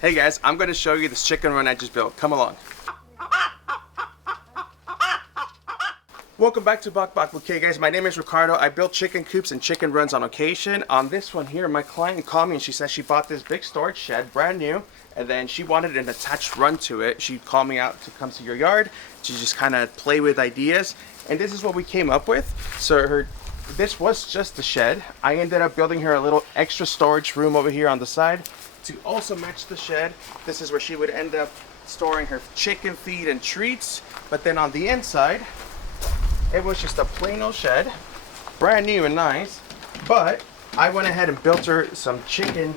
Hey guys, I'm going to show you this chicken run I just built. Come along. Welcome back to Bok Bok Bouquet, guys. My name is Ricardo. I build chicken coops and chicken runs on occasion. On this one here, my client called me and she said she bought this big storage shed, brand new, and then she wanted an attached run to it. She called me out to come to your yard to just kind of play with ideas, and this is what we came up with. So this was just the shed. I ended up building her a little extra storage room over here on the side to also match the shed. This is where she would end up storing her chicken feed and treats. But then on the inside, it was just a plain old shed, brand new and nice. But I went ahead and built her some chicken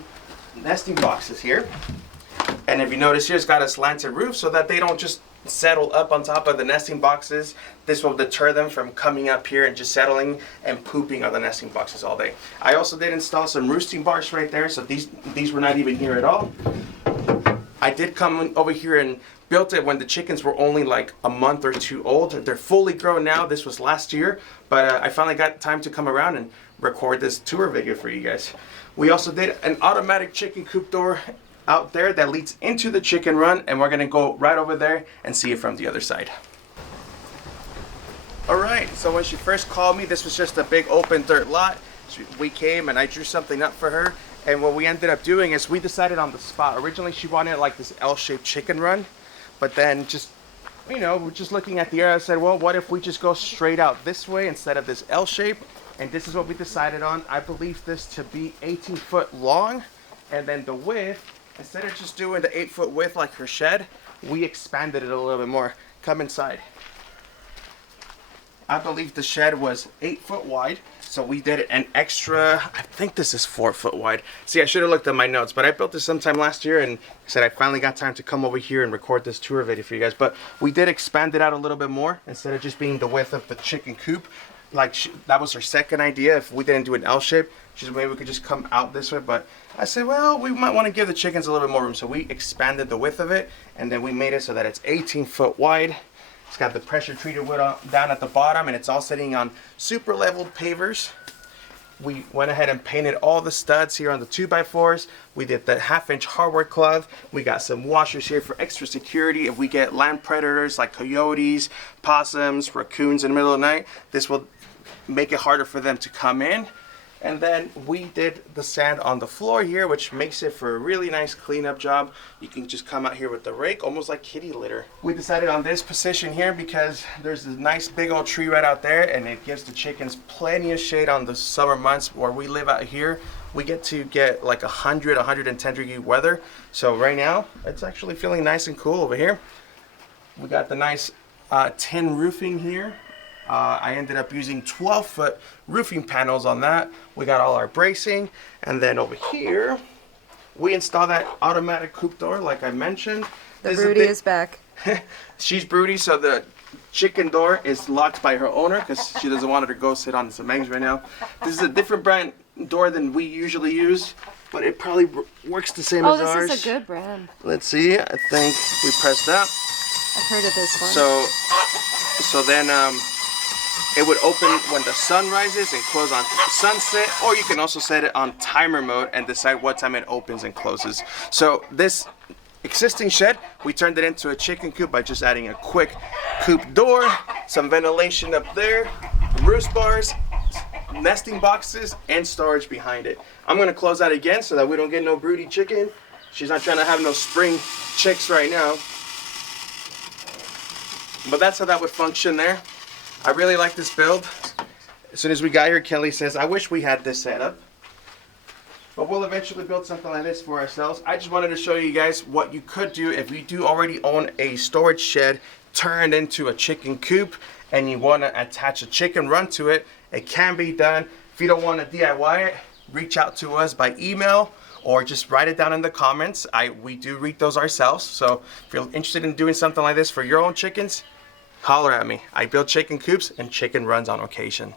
nesting boxes here. And if you notice here, it's got a slanted roof so that they don't just settle up on top of the nesting boxes. This will deter them from coming up here and just settling and pooping on the nesting boxes all day. I also did install some roosting bars right there, so these were not even here at all. I did come over here and built it when the chickens were only like a month or two old. They're fully grown now. This was last year, but I finally got time to come around and record this tour video for you guys. We also did an automatic chicken coop door out there that leads into the chicken run, and we're gonna go right over there and see it from the other side. Alright, so when she first called me, this was just a big open dirt lot. We came and I drew something up for her, and what we ended up doing is we decided on the spot. Originally she wanted like this L-shaped chicken run, but then just, you know, we're just looking at the area. I said, well, what if we just go straight out this way instead of this L shape? And this is what we decided on. I believe this to be 18 foot long, and then the width, instead of just doing the 8-foot width like her shed, we expanded it a little bit more. Come inside. I believe the shed was 8 foot wide, so we did an extra, I think this is 4 foot wide. See, I should have looked at my notes, but I built this sometime last year, and I said I finally got time to come over here and record this tour video for you guys. But we did expand it out a little bit more, instead of just being the width of the chicken coop. Like that was her second idea. If we didn't do an L shape, she said maybe we could just come out this way. But I said, well, we might want to give the chickens a little bit more room. So we expanded the width of it, and then we made it so that it's 18 foot wide. It's got the pressure treated wood down at the bottom, and it's all sitting on super leveled pavers. We went ahead and painted all the studs here on the 2x4s. We did the 1/2-inch hardware cloth. We got some washers here for extra security. If we get land predators like coyotes, possums, raccoons in the middle of the night, this will make it harder for them to come in. And then we did the sand on the floor here, which makes it for a really nice cleanup job. You can just come out here with the rake, almost like kitty litter. We decided on this position here because there's a nice big old tree right out there, and it gives the chickens plenty of shade on the summer months. Where we live out here, we get to get like 100, 110 degree weather. So right now, it's actually feeling nice and cool over here. We got the nice tin roofing here. I ended up using 12-foot roofing panels on that. We got all our bracing, and then over here we installed that automatic coop door like I mentioned. The broody is back. She's broody, so the chicken door is locked by her owner because she doesn't want her to go sit on some eggs right now. This is a different brand door than we usually use, but it probably works the same as ours. Oh, this is a good brand. Let's see. I think we pressed that. I've heard of this one. So then it would open when the sun rises and close on sunset, or you can also set it on timer mode and decide what time it opens and closes. So this existing shed, we turned it into a chicken coop by just adding a quick coop door, some ventilation up there, roost bars, nesting boxes, and storage behind it. I'm gonna close that again so that we don't get no broody chicken. She's not trying to have no spring chicks right now. But that's how that would function there. I really like this build. As soon as we got here, Kelly says, I wish we had this setup. But we'll eventually build something like this for ourselves. I just wanted to show you guys what you could do if you do already own a storage shed turned into a chicken coop and you want to attach a chicken run to it. It can be done. If you don't want to DIY it, reach out to us by email or just write it down in the comments. We do read those ourselves. So if you're interested in doing something like this for your own chickens, holler at me. I build chicken coops and chicken runs on occasion.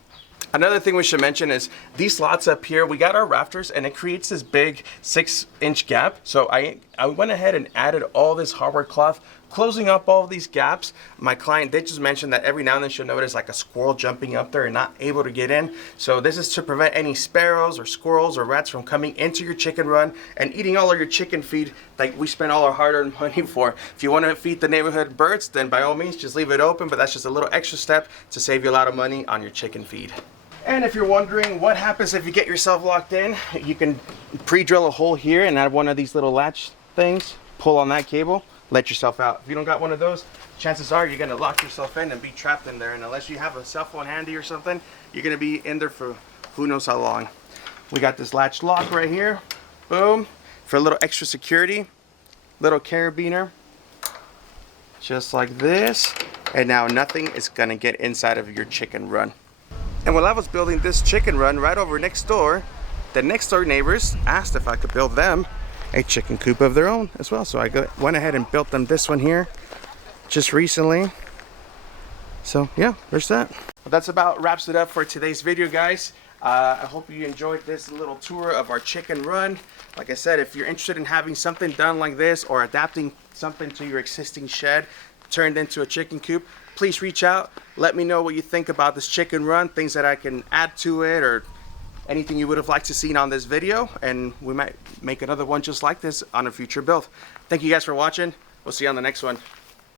Another thing we should mention is these slots up here, we got our rafters and it creates this big 6-inch gap. So I I went ahead and added all this hardwood cloth, closing up all of these gaps. My client did just mention that every now and then she'll notice like a squirrel jumping up there and not able to get in. So this is to prevent any sparrows or squirrels or rats from coming into your chicken run and eating all of your chicken feed like we spent all our hard-earned money for. If you want to feed the neighborhood birds, then by all means just leave it open, but that's just a little extra step to save you a lot of money on your chicken feed. And if you're wondering what happens if you get yourself locked in, you can pre-drill a hole here and add one of these little latch things, pull on that cable, let yourself out. If you don't got one of those, chances are you're gonna lock yourself in and be trapped in there, and unless you have a cell phone handy or something, you're gonna be in there for who knows how long. We got this latch lock right here, boom, for a little extra security, little carabiner, just like this, and now nothing is gonna get inside of your chicken run. And while I was building this chicken run right over next door, the next door neighbors asked if I could build them a chicken coop of their own as well. So I went ahead and built them this one here just recently. So yeah, there's that. Well, that's about wraps it up for today's video, guys. I hope you enjoyed this little tour of our chicken run. Like I said, if you're interested in having something done like this or adapting something to your existing shed turned into a chicken coop, please reach out. Let me know what you think about this chicken run, things that I can add to it, or anything you would have liked to see on this video, and we might make another one just like this on a future build. Thank you guys for watching. We'll see you on the next one.